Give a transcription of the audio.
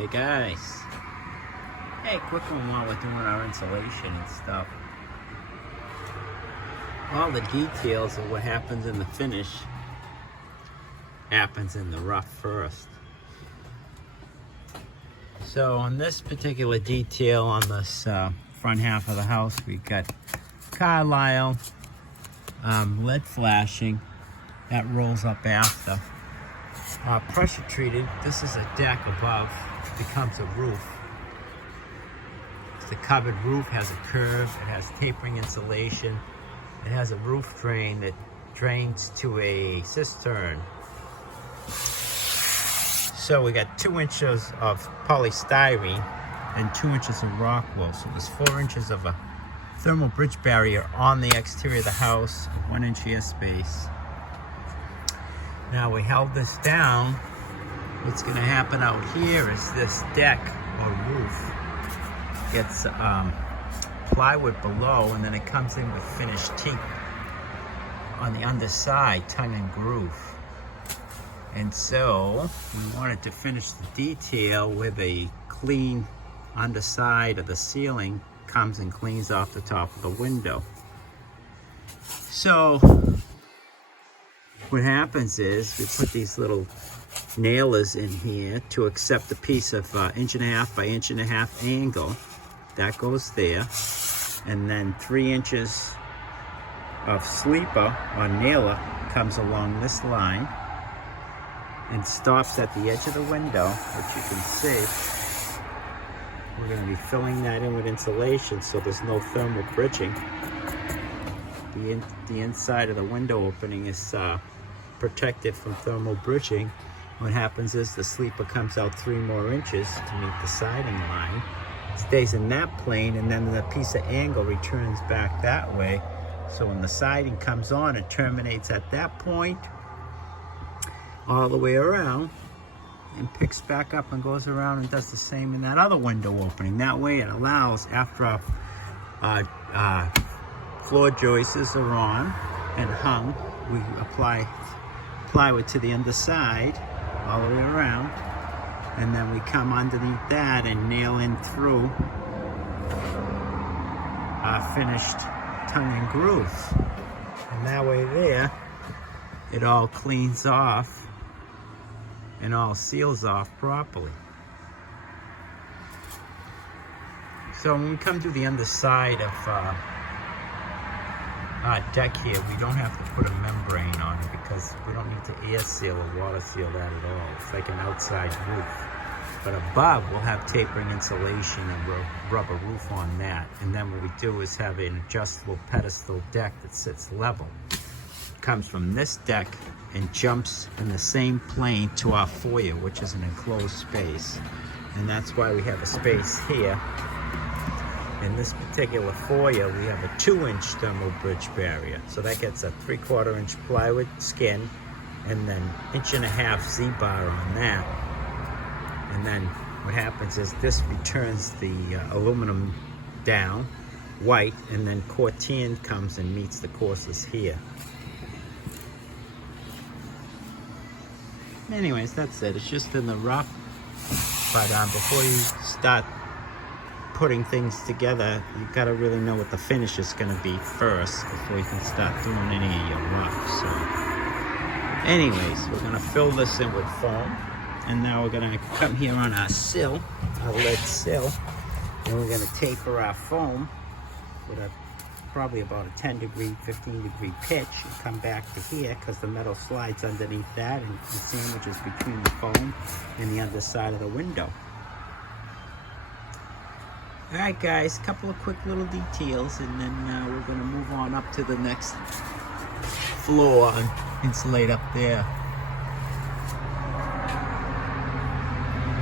Hey guys, hey, quick one while we're doing our insulation and stuff. All the details of what happens in the finish happens in the rough first. So on this particular detail on this front half of the house, we've got Carlisle lead flashing that rolls up after. Pressure treated, this is a deck above, becomes a roof. The covered roof has a curve, it has tapering insulation, it has a roof drain that drains to a cistern. So we got 2 inches of polystyrene and 2 inches of rock wool. So there's 4 inches of a thermal bridge barrier on the exterior of the house, 1 inch air space. Now we held this down. What's going to happen out here is this deck or roof gets plywood below, and then it comes in with finished teak on the underside, tongue and groove. And so we wanted to finish the detail with a clean underside of the ceiling comes and cleans off the top of the window. So what happens is we put these little nailers in here to accept a piece of 1.5 inch by 1.5 inch angle. That goes there. And then 3 inches of sleeper or nailer comes along this line and stops at the edge of the window, which you can see. We're going to be filling that in with insulation so there's no thermal bridging. The inside of the window opening is protected from thermal bridging. What happens is the sleeper comes out 3 more inches to meet the siding line, stays in that plane, and then the piece of angle returns back that way. So when the siding comes on, it terminates at that point all the way around and picks back up and goes around and does the same in that other window opening. That way it allows, after our floor joists are on and hung, we apply plywood to the underside all the way around, and then we come underneath that and nail in through our finished tongue and grooves. And that way there, it all cleans off and all seals off properly. So when we come to the underside of our deck here, we don't have to put a membrane on it because we don't need to air seal or water seal that at all. It's like an outside roof. But above, we'll have tapering insulation and rubber roof on that. And then what we do is have an adjustable pedestal deck that sits level. It comes from this deck and jumps in the same plane to our foyer, which is an enclosed space. And that's why we have a space here. In this particular foyer, we have a 2-inch thermal bridge barrier. So that gets a 3/4 inch plywood skin and then 1.5 inch Z-bar on that. And then what happens is this returns the aluminum down, white, and then Corten comes and meets the courses here. Anyways, that's it. It's just in the rough. But before you start putting things together, you've got to really know what the finish is going to be first before you can start doing any of your rough. So anyways, we're going to fill this in with foam, and now we're going to come here on our sill, our lead sill, and we're going to taper our foam with probably about a 10-degree, 15-degree pitch, and come back to here because the metal slides underneath that and sandwiches between the foam and the underside of the window. Alright guys, a couple of quick little details, and then we're going to move on up to the next floor and insulate up there.